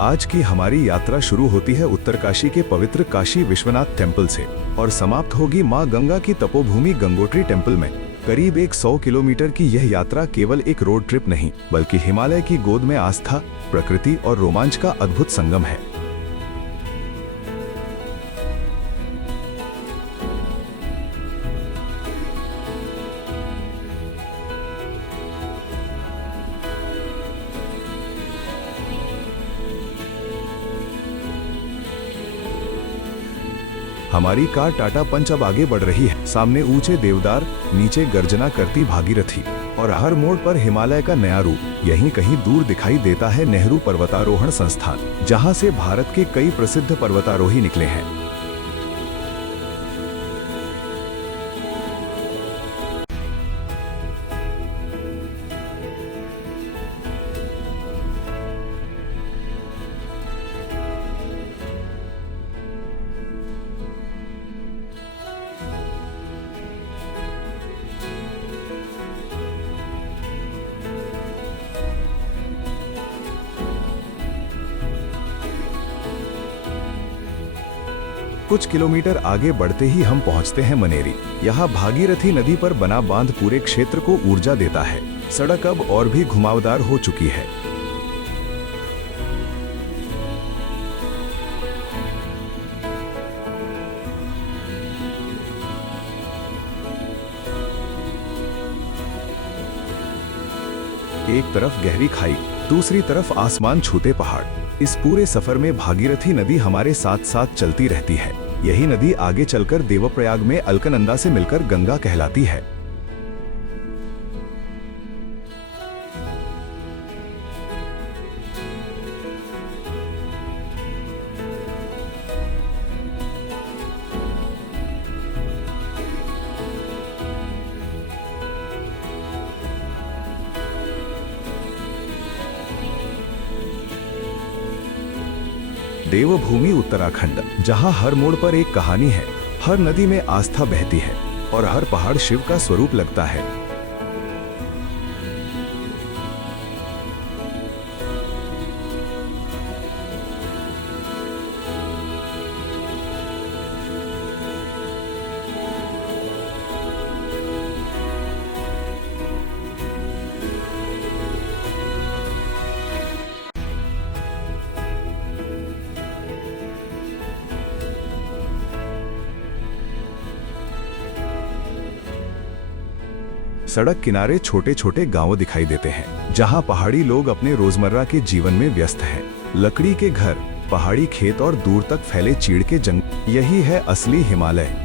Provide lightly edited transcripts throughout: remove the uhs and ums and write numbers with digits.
आज की हमारी यात्रा शुरू होती है उत्तरकाशी के पवित्र काशी विश्वनाथ टेम्पल से और समाप्त होगी मां गंगा की तपोभूमि गंगोत्री टेम्पल में। करीब 100 किलोमीटर की यह यात्रा केवल एक रोड ट्रिप नहीं, बल्कि हिमालय की गोद में आस्था, प्रकृति और रोमांच का अद्भुत संगम है। हमारी कार टाटा पंच अब आगे बढ़ रही है। सामने ऊंचे देवदार, नीचे गर्जना करती भागीरथी और हर मोड़ पर हिमालय का नया रूप। यहीं कहीं दूर दिखाई देता है नेहरू पर्वतारोहण संस्थान, जहां से भारत के कई प्रसिद्ध पर्वतारोही निकले हैं। कुछ किलोमीटर आगे बढ़ते ही हम पहुंचते हैं मनेरी। यहाँ भागीरथी नदी पर बना बांध पूरे क्षेत्र को ऊर्जा देता है। सड़क अब और भी घुमावदार हो चुकी है। एक तरफ गहरी खाई, दूसरी तरफ आसमान छूते पहाड़। इस पूरे सफर में भागीरथी नदी हमारे साथ साथ चलती रहती है। यही नदी आगे चलकर देवप्रयाग में अलकनंदा से मिलकर गंगा कहलाती है। देवभूमि उत्तराखंड, जहां हर मोड़ पर एक कहानी है, हर नदी में आस्था बहती है और हर पहाड़ शिव का स्वरूप लगता है। सड़क किनारे छोटे छोटे गांव दिखाई देते हैं, जहां पहाड़ी लोग अपने रोजमर्रा के जीवन में व्यस्त हैं। लकड़ी के घर, पहाड़ी खेत और दूर तक फैले चीड़ के जंगल, यही है असली हिमालय।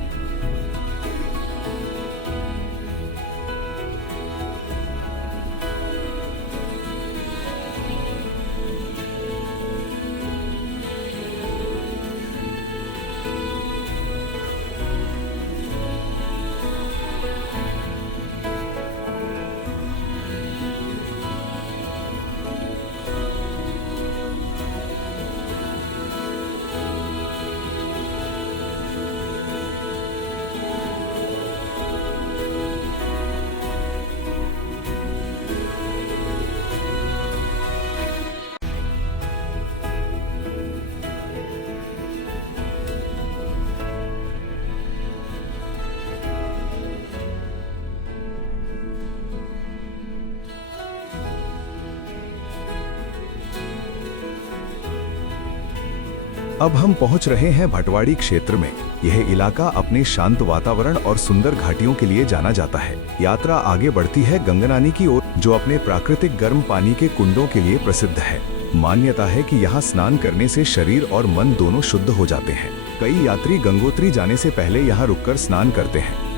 अब हम पहुंच रहे हैं भटवाड़ी क्षेत्र में। यह इलाका अपने शांत वातावरण और सुंदर घाटियों के लिए जाना जाता है। यात्रा आगे बढ़ती है गंगनानी की ओर, जो अपने प्राकृतिक गर्म पानी के कुंडों के लिए प्रसिद्ध है। मान्यता है कि यहाँ स्नान करने से शरीर और मन दोनों शुद्ध हो जाते हैं। कई यात्री गंगोत्री जाने से पहले यहाँ रुककर स्नान करते हैं।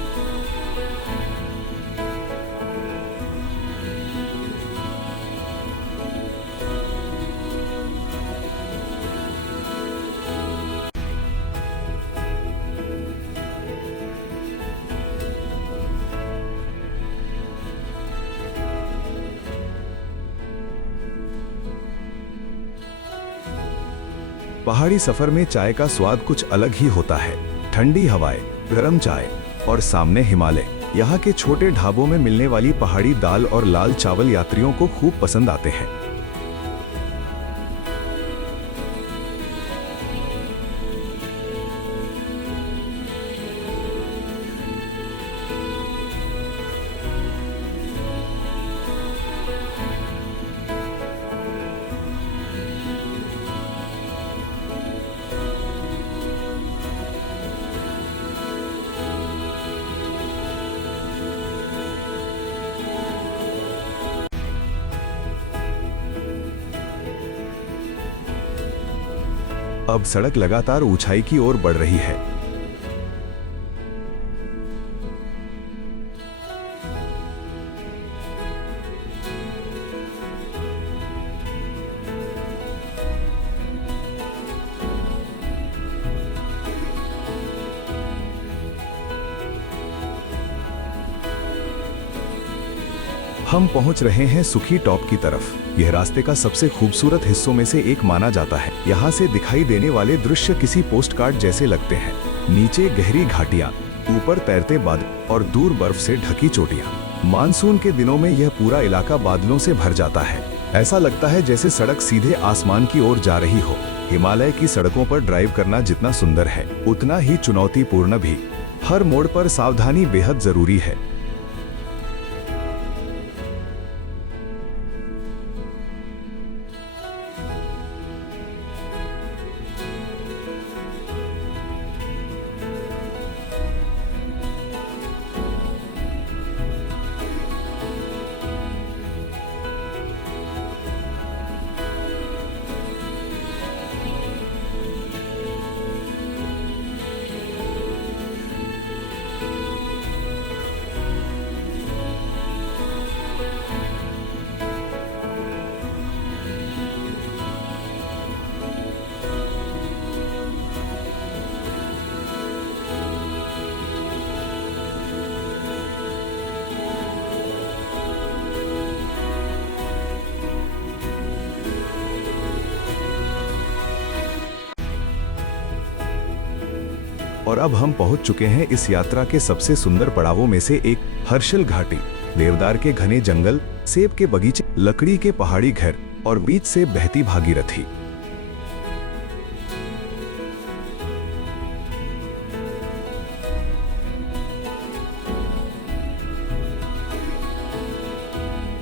पहाड़ी सफर में चाय का स्वाद कुछ अलग ही होता है। ठंडी हवाएं, गरम चाय और सामने हिमालय। यहाँ के छोटे ढाबों में मिलने वाली पहाड़ी दाल और लाल चावल यात्रियों को खूब पसंद आते हैं। अब सड़क लगातार ऊंचाई की ओर बढ़ रही है। हम पहुंच रहे हैं सुखी टॉप की तरफ। यह रास्ते का सबसे खूबसूरत हिस्सों में से एक माना जाता है। यहाँ से दिखाई देने वाले दृश्य किसी पोस्टकार्ड जैसे लगते हैं। नीचे गहरी घाटियाँ, ऊपर तैरते बादल और दूर बर्फ से ढकी चोटियाँ। मानसून के दिनों में यह पूरा इलाका बादलों से भर जाता है। ऐसा लगता है जैसे सड़क सीधे आसमान की ओर जा रही हो। हिमालय की सड़कों पर ड्राइव करना जितना सुंदर है, उतना ही चुनौतीपूर्ण भी। हर मोड़ पर सावधानी बेहद जरूरी है। और अब हम पहुंच चुके हैं इस यात्रा के सबसे सुंदर पड़ावों में से एक, हर्षिल घाटी। देवदार के घने जंगल, सेब के बगीचे, लकड़ी के पहाड़ी घर और बीच से बहती भागीरथी।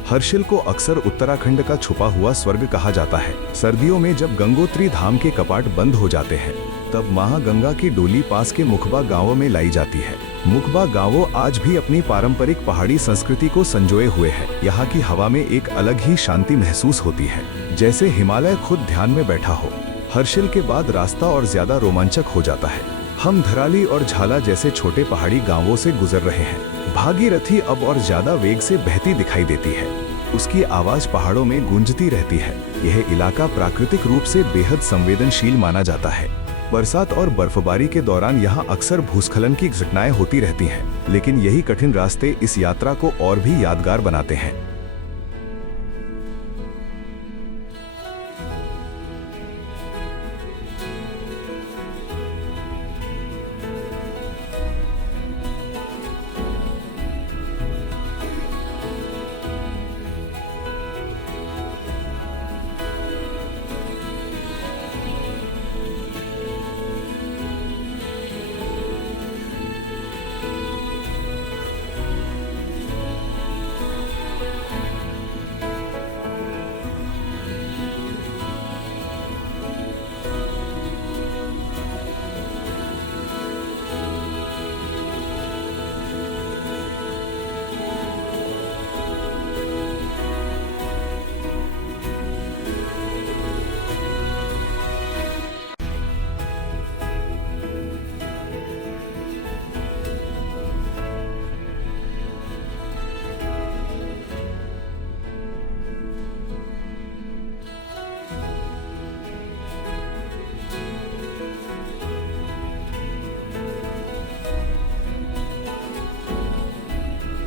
हर्षिल को अक्सर उत्तराखंड का छुपा हुआ स्वर्ग कहा जाता है। सर्दियों में जब गंगोत्री धाम के कपाट बंद हो जाते हैं, तब महागंगा की डोली पास के मुखबा गांवों में लाई जाती है। मुखबा गांवों आज भी अपनी पारंपरिक पहाड़ी संस्कृति को संजोए हुए है। यहाँ की हवा में एक अलग ही शांति महसूस होती है, जैसे हिमालय खुद ध्यान में बैठा हो। हर्षिल के बाद रास्ता और ज्यादा रोमांचक हो जाता है। हम धराली और झाला जैसे छोटे पहाड़ी गांवों से गुजर रहे हैं। भागीरथी अब और ज्यादा वेग से बहती दिखाई देती है। उसकी आवाज पहाड़ों में गूंजती रहती है। यह इलाका प्राकृतिक रूप से बेहद संवेदनशील माना जाता है। बरसात और बर्फबारी के दौरान यहाँ अक्सर भूस्खलन की घटनाएं होती रहती हैं, लेकिन यही कठिन रास्ते इस यात्रा को और भी यादगार बनाते हैं।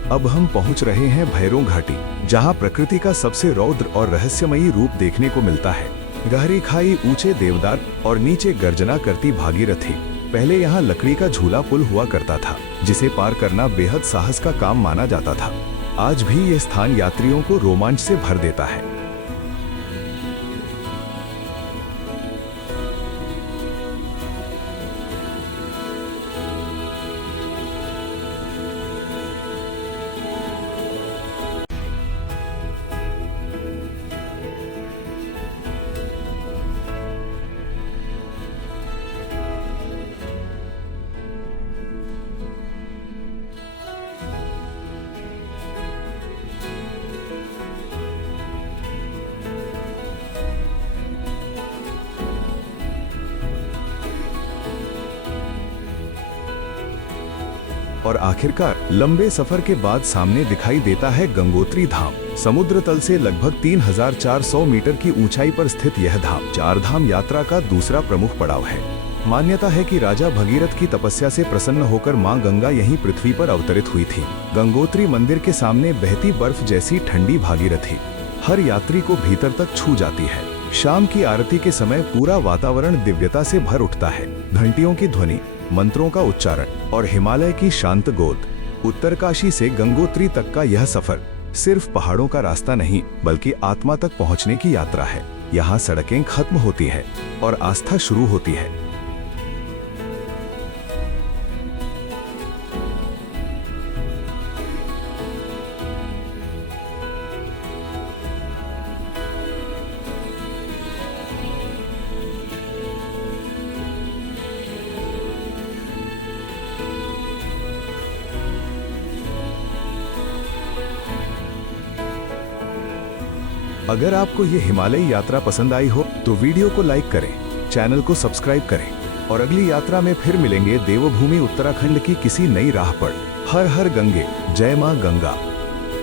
अब हम पहुंच रहे हैं भैरों घाटी, जहां प्रकृति का सबसे रौद्र और रहस्यमयी रूप देखने को मिलता है। गहरी खाई, ऊंचे देवदार और नीचे गर्जना करती भागीरथी। पहले यहाँ लकड़ी का झूला पुल हुआ करता था, जिसे पार करना बेहद साहस का काम माना जाता था। आज भी ये स्थान यात्रियों को रोमांच से भर देता है। और आखिरकार लंबे सफर के बाद सामने दिखाई देता है गंगोत्री धाम। समुद्र तल से लगभग 3400 मीटर की ऊंचाई पर स्थित यह धाम चार धाम यात्रा का दूसरा प्रमुख पड़ाव है। मान्यता है कि राजा भगीरथ की तपस्या से प्रसन्न होकर मां गंगा यहीं पृथ्वी पर अवतरित हुई थी। गंगोत्री मंदिर के सामने बहती बर्फ जैसी ठंडी भागीरथी हर यात्री को भीतर तक छू जाती है। शाम की आरती के समय पूरा वातावरण दिव्यता से भर उठता है। घंटियों की ध्वनि, मंत्रों का उच्चारण और हिमालय की शांत गोद। उत्तरकाशी से गंगोत्री तक का यह सफर सिर्फ पहाड़ों का रास्ता नहीं बल्कि आत्मा तक पहुंचने की यात्रा है। यहाँ सड़कें खत्म होती है और आस्था शुरू होती है। अगर आपको ये हिमालयी यात्रा पसंद आई हो तो वीडियो को लाइक करें, चैनल को सब्सक्राइब करें और अगली यात्रा में फिर मिलेंगे देवभूमि उत्तराखंड की किसी नई राह पर। हर हर गंगे, जय मां गंगा।